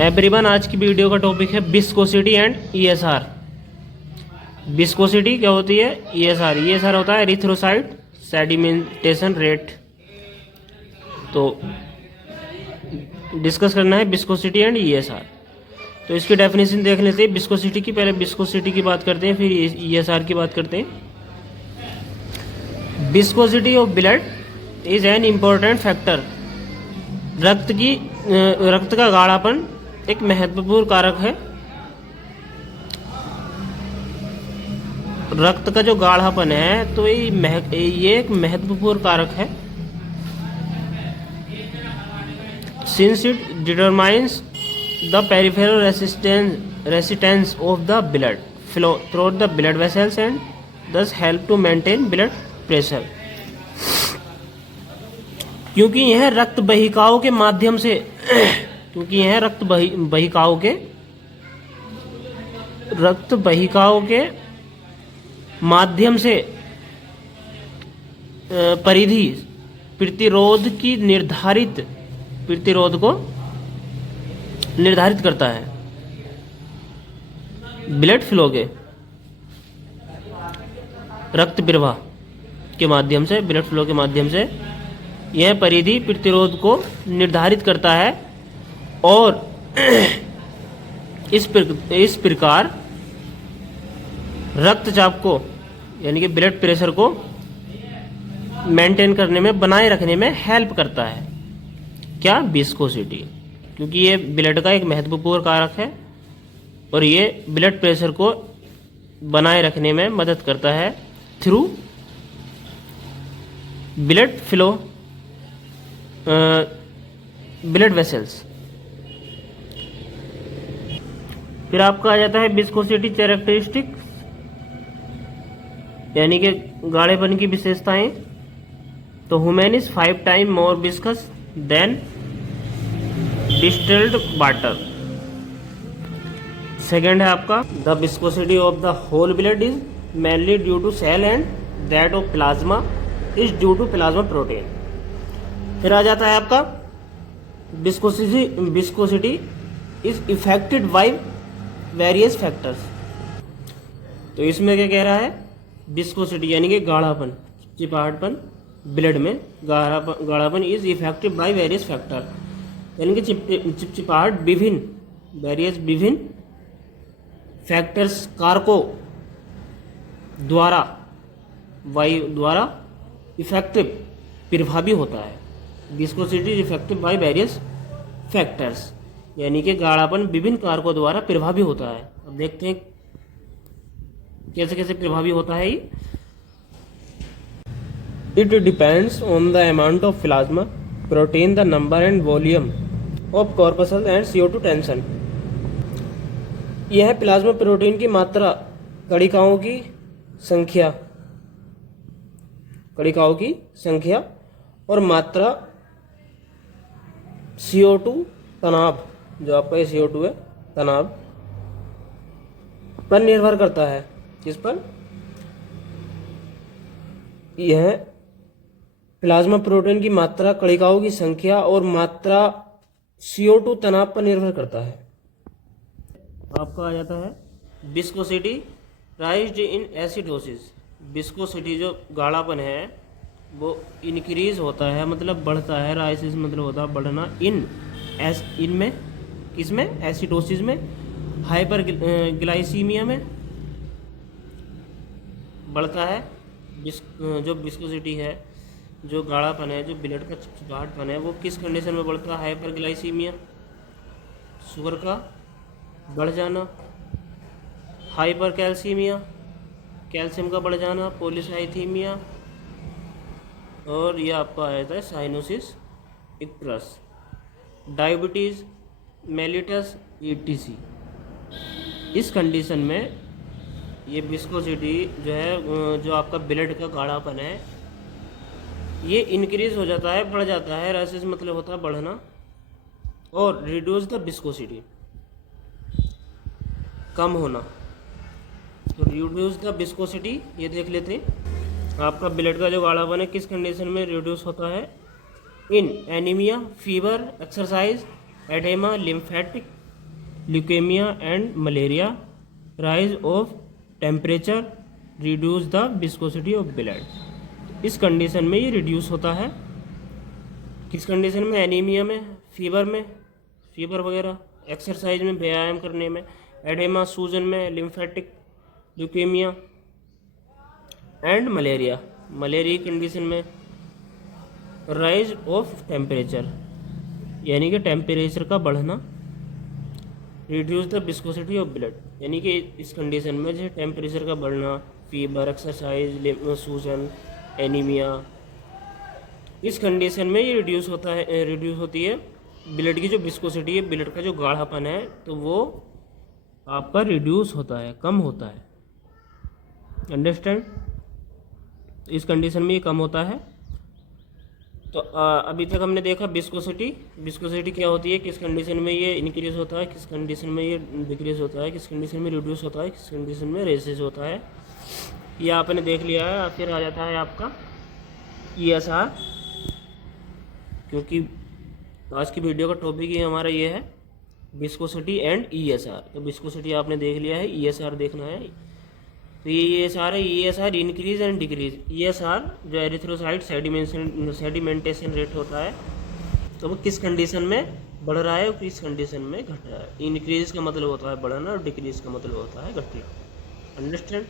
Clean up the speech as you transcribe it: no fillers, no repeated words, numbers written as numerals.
Everyone, आज की video का टॉपिक है विस्कोसिटी एंड ईएसआर। विस्कोसिटी क्या होती है? ईएसआर होता है एरिथ्रोसाइट सेडिमेंटेशन रेट। तो डिस्कस करना है विस्कोसिटी एंड ईएसआर। तो इसकी डेफिनेशन देख लेते हैं विस्कोसिटी की। पहले विस्कोसिटी की बात करते हैं, फिर ईएसआर की बात करते हैं। Viscosity of blood is an important factor. रक्त का गाढ़ापन एक महत्वपूर्ण कारक है। रक्त का जो गाढ़ापन है तो ये एक महत्वपूर्ण कारक है। Since it determines the peripheral resistance of the blood flow through the blood vessels and thus help to maintain blood pressure. क्योंकि यह रक्त बहिकाओं के माध्यम से रक्त बहिकाओं के माध्यम से परिधि प्रतिरोध को निर्धारित करता है। ब्लड फ्लो के रक्त प्रवाह के माध्यम से यह परिधि प्रतिरोध को निर्धारित करता है और इस प्रकार रक्तचाप को यानी कि ब्लड प्रेशर को मेंटेन करने में, बनाए रखने में हेल्प करता है। क्या? विस्कोसिटी। क्योंकि ये ब्लड का एक महत्वपूर्ण कारक है और ये ब्लड प्रेशर को बनाए रखने में मदद करता है through blood flow blood vessels. फिर आपका आ जाता है विस्कोसिटी कैरेक्टरिस्टिक्स, यानी कि गाढ़ेपन की विशेषताएं। तो human is 5 time more viscous than distilled water. Second है आपका the viscosity of the whole blood is mainly due to cell and that of plasma is due to plasma protein. फिर आ जाता है आपका viscosity is affected by various factors. तो इसमें क्या कह रहा है? विस्कोसिटी यानी कि गाढ़ापन, चिपचिपाहटपन ब्लड में गाढ़ापन is affected by various factor, यानी कि चिपचिपाहट विभिन्न फैक्टर्स कारकों द्वारा इफेक्टिव प्रभावी होता है। Viscosity is affected by various factors, यानी कि गाढ़ापन विभिन्न कारकों द्वारा प्रभावी होता है। अब देखते हैं कैसे कैसे प्रभावी होता है ये। It depends on the amount of plasma protein, the number and volume of corpuscle and CO2 tension. यह प्लाज्मा प्रोटीन की मात्रा, कणिकाओं की संख्या और मात्रा CO2 तनाव, जो आपका ये CO2 है तनाव पर निर्भर करता है। किस पर? यह प्लाज्मा प्रोटीन की मात्रा, कणिकाओं की संख्या और मात्रा CO2 तनाव पर निर्भर करता है। आपका आ जाता है विस्कोसिटी राइज्ड इन एसिडोसिस। विस्कोसिटी जो गाढ़ापन है वो इंक्रीज होता है, मतलब बढ़ता है। राइसिस मतलब होता है बढ़ना। इनमें किसमें? एसिडोसिस में, हाइपर ग्लाइसीमिया में बढ़ता है। जो विस्कोसिटी है, जो गाढ़ापन है, जो ब्लड का चिपचिपाहटपन है, वो किस कंडीशन में बढ़ता है? हाइपर ग्लाइसीमिया, शुगर का बढ़ जाना, हाइपर कैल्सीमिया, कैल्शियम का बढ़ जाना, पॉलीसाइथीमिया, और ये आपका आ जाता है cyanosis equals, diabetes mellitus ETC। इस कंडीशन में ये विस्कोसिटी जो है, जो आपका ब्लड का गाढ़ापन है, ये इंक्रीज हो जाता है, बढ़ जाता है। राइसिस मतलब होता है बढ़ना। और रिड्यूस द विस्कोसिटी, कम होना। तो रिड्यूस द विस्कोसिटी ये देख लेते हैं। आपका ब्लड का जो गाढ़ापन है किस कंडीशन में रिड्यूस होता है? In anaemia, fever, exercise, oedema, lymphatic leukaemia and malaria, rise of temperature reduce the viscosity of blood. इस कंडीशन में ये रिड्यूस होता है, किस कंडीशन में? एनीमिया में, फीवर में, फीवर वगैरह, एक्सरसाइज में, व्यायाम करने में, एडेमा सूजन में, lymphatic leukaemia and malaria, malaria condition में, राइज ऑफ टेम्परेचर यानी कि टेम्परेचर का बढ़ना, reduce the viscosity of blood यानी कि इस कंडीशन में जो टेम्परेचर का बढ़ना, फीवर, एक्सरसाइज, सूजन, एनीमिया, इस कंडीशन में ये रिड्यूस होती है ब्लड की जो विस्कोसिटी है, ब्लड का जो गाढ़ापन है, तो वो आपका रिड्यूस होता है, कम होता है। अंडरस्टैंड? इस कंडीशन में ये कम होता है। तो अभी तक हमने देखा विस्कोसिटी क्या होती है, किस कंडीशन में ये इंक्रीज होता है, किस कंडीशन में ये डिक्रीज होता है, किस कंडीशन में रिड्यूस होता है, किस कंडीशन में रेसिस होता है, ये आपने देख लिया है। फिर आ जाता है आपका ESR, क्योंकि आज की वीडियो का टॉपिक ही हमारा ये है विस्कोसिटी एंड ESR। तो विस्कोसिटी आपने देख लिया है, ESR देखना है। तो ये ESR है, ESR increase and decrease. ESR जो एरिथ्रोसाइट सेडिमेंटेशन रेट होता है, तो वो किस कंडीशन में बढ़ रहा है और किस कंडीशन में घट रहा है। इंक्रीज का मतलब होता है बढ़ना और डिक्रीज का मतलब होता है घटना। अंडरस्टैंड?